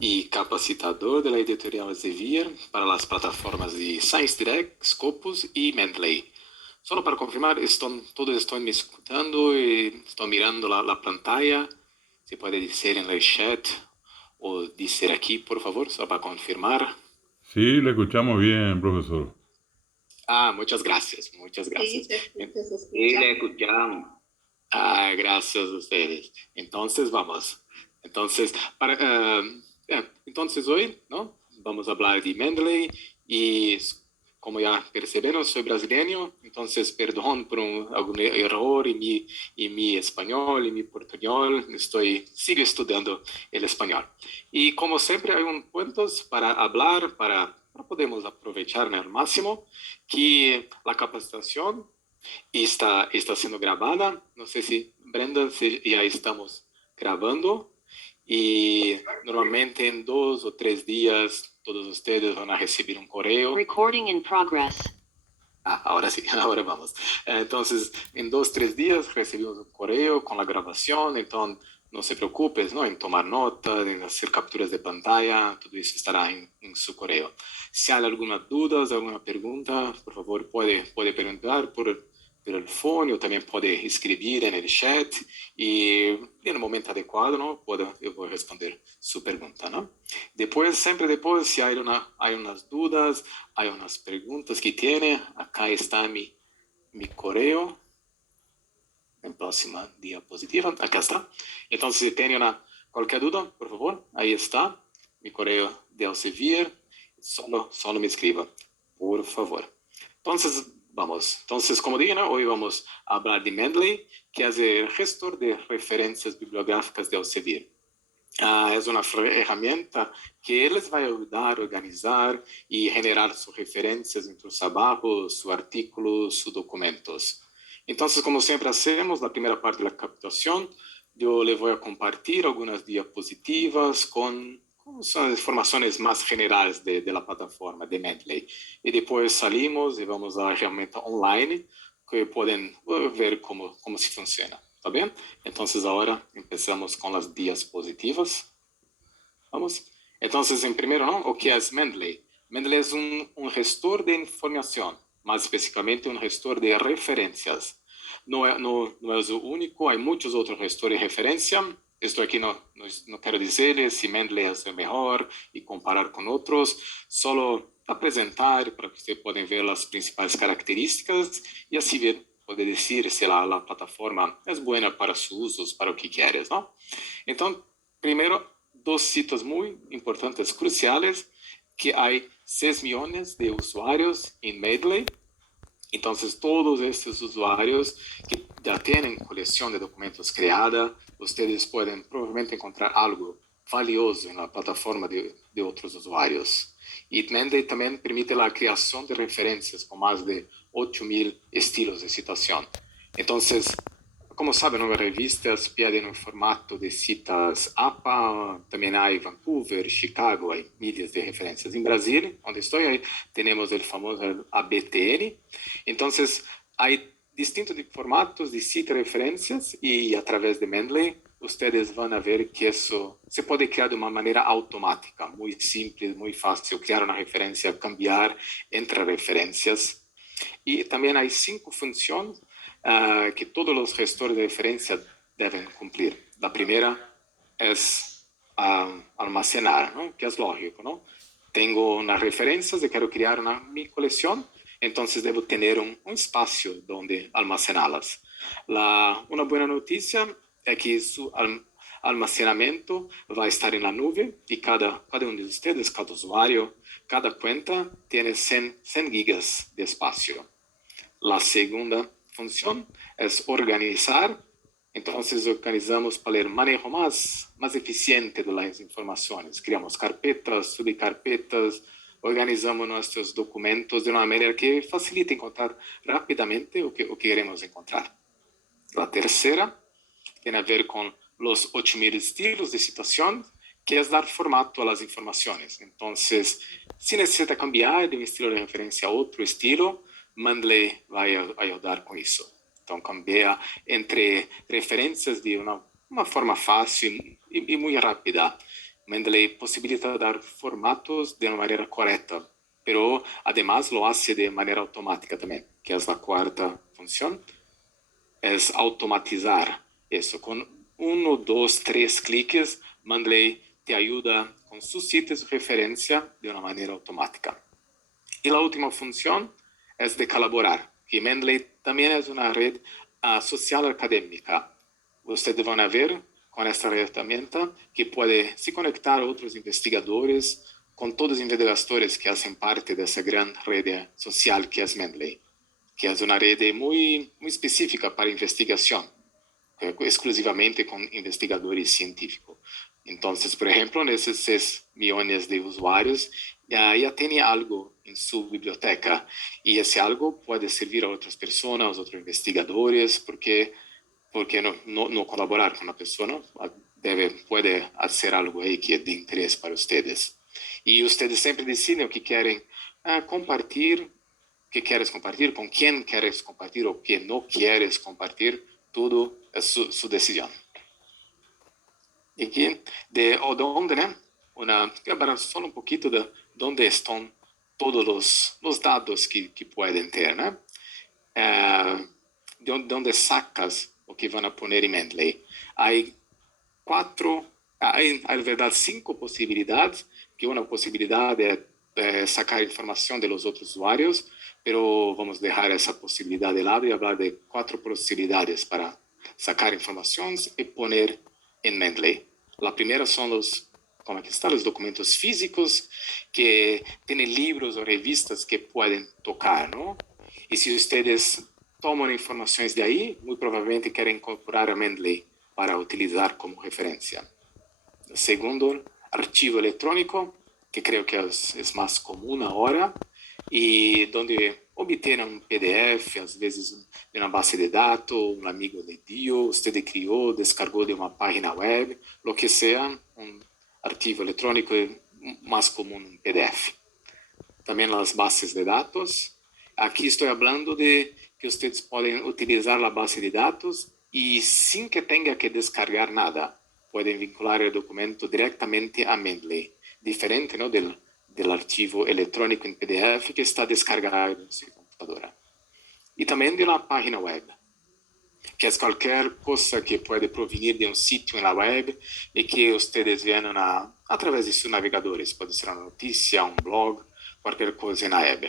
y capacitador de la editorial Elsevier para las plataformas de Science Direct, Scopus y Mendeley. Solo para confirmar, todos están me escuchando y están mirando la pantalla. Se puede decir en el chat o decir aquí, por favor, solo para confirmar. Sí, le escuchamos bien, profesor. Ah, muchas gracias, muchas gracias. Sí, le escuchamos. Ah, gracias a ustedes. Entonces, vamos. Entonces, entonces hoy, ¿no? Vamos a hablar de Mendeley y como ya percibieron, soy brasileño, entonces perdón por algún error en mi español, en mi portuñol, sigo estudiando el español. Y como siempre hay un puntos para hablar, para podemos aprovechar al máximo, que la capacitación está siendo grabada. No sé si, Brenda, si ya estamos grabando. Y normalmente en 2 o 3 días todos ustedes van a recibir un correo. Recording in progress. Ah, ahora sí, ahora vamos. Entonces, en 2 o 3 días recibimos un correo con la grabación, entonces no se preocupes, ¿no? En tomar nota, en hacer capturas de pantalla, todo eso estará en su correo. Si hay alguna duda, alguna pregunta, por favor, puede preguntar por el phone o también puede escribir en el chat y en el momento adecuado, ¿no? Yo voy a responder su pregunta, ¿no? Siempre después, si hay unas dudas, hay unas preguntas que tiene, acá está mi correo, en próxima diapositiva, acá está. Entonces, si tiene cualquier duda, por favor, ahí está, mi correo de Elsevier, solo me escriba, por favor. Entonces, vamos. Entonces, como dije, ¿no? Hoy vamos a hablar de Mendeley, que es el gestor de referencias bibliográficas de Elsevier. Es una herramienta que les va a ayudar a organizar y generar sus referencias en sus trabajos, sus artículos, sus documentos. Entonces, como siempre hacemos, la primera parte de la captación, yo les voy a compartir algunas diapositivas con son informaciones más generales de la plataforma de Mendeley. Y después salimos y vamos a la herramienta online que pueden ver cómo se funciona. ¿Está bien? Entonces ahora empezamos con las diapositivas. Vamos. Entonces, en primero, ¿no? ¿O qué es Mendeley? Mendeley es un gestor de información, más específicamente un gestor de referencias. No es lo único, hay muchos otros gestores de referencia. Esto aquí no quiero decirles si Mendeley es el mejor y comparar con otros, solo a presentar para que ustedes puedan ver las principales características y así ver, poder decir si la plataforma es buena para sus usos, para lo que quieres, ¿no? Entonces, primero, 2 citas muy importantes, cruciales, que hay 6 millones de usuarios en Mendeley. Entonces, todos estos usuarios que ya tienen colección de documentos creada, ustedes pueden probablemente encontrar algo valioso en la plataforma de otros usuarios. Y Mendeley también permite la creación de referencias con más de 8.000 estilos de citación. Entonces, como saben, las revistas piden un formato de citas APA, también hay Vancouver, Chicago, hay miles de referencias. En Brasil, donde estoy, ahí tenemos el famoso ABTN. Entonces, hay distintos formatos de cita referencias y a través de Mendeley, ustedes van a ver que eso se puede crear de una manera automática, muy simple, muy fácil, crear una referencia, cambiar entre referencias. Y también hay 5 funciones que todos los gestores de referencia deben cumplir. La primera es almacenar, ¿no? Que es lógico, ¿no? Tengo unas referencias y quiero crear mi colección, entonces debo tener un espacio donde almacenarlas. Una buena noticia es que su almacenamiento va a estar en la nube y cada uno de ustedes, cada usuario, cada cuenta tiene 100 gigas de espacio. La segunda función es organizar. Entonces organizamos para el manejo más eficiente de las informaciones. Creamos carpetas, subcarpetas, organizamos nuestros documentos de una manera que facilite encontrar rápidamente o que queremos encontrar. La tercera tiene a ver con los 8.000 estilos de citación, que es dar formato a las informaciones. Entonces, si necesita cambiar de un estilo de referencia a otro estilo, Mendeley va a ayudar con eso. Entonces, cambia entre referencias de una forma fácil y muy rápida. Mendeley posibilita dar formatos de una manera correcta, pero además lo hace de manera automática también, que es la cuarta función, es automatizar eso. Con 1, 2, 3 cliques, Mendeley te ayuda con sus sitios de referencia de una manera automática. Y la última función es de colaborar, que Mendeley también es una red social académica. Ustedes van a ver con esta herramienta que puede se conectar a otros investigadores con todos los investigadores que hacen parte de esa gran red social que es Mendeley, que es una red muy, muy específica para investigación, exclusivamente con investigadores científicos. Entonces, por ejemplo, en esos 6 millones de usuarios ya tiene algo en su biblioteca y ese algo puede servir a otras personas, a otros investigadores, porque no colaborar con la persona puede hacer algo ahí que es de interés para ustedes. Y ustedes siempre deciden o que quieren compartir, qué quieres compartir, con quién quieres compartir o qué no quieres compartir, todo es su decisión. Y aquí, de dónde, ¿no? Para solo un poquito de dónde están todos los datos que pueden tener, ¿no? De dónde sacas o que van a poner en Mendeley. Hay en verdad 5 posibilidades, que una posibilidad de sacar información de los otros usuarios, pero vamos a dejar esa posibilidad de lado y hablar de 4 posibilidades para sacar información y poner en Mendeley. La primera son como aquí están los documentos físicos, que tienen libros o revistas que pueden tocar, ¿no? Y si ustedes toman informaciones de ahí, muy probablemente quieren incorporar a Mendeley para utilizar como referencia. Segundo, archivo electrónico, que creo que es más común ahora, y donde obtienen un PDF, a veces de una base de datos, un amigo le dio, usted creó, descargó de una página web, lo que sea, un archivo electrónico más común, un PDF. También las bases de datos. Aquí estoy hablando de que ustedes pueden utilizar la base de datos y sin que tenga que descargar nada, pueden vincular el documento directamente a Mendeley, diferente, ¿no?, del archivo electrónico en PDF que está descargado en su computadora. Y también de la página web, que es cualquier cosa que puede provenir de un sitio en la web y que ustedes vean a través de sus navegadores. Puede ser una noticia, un blog, cualquier cosa en la web.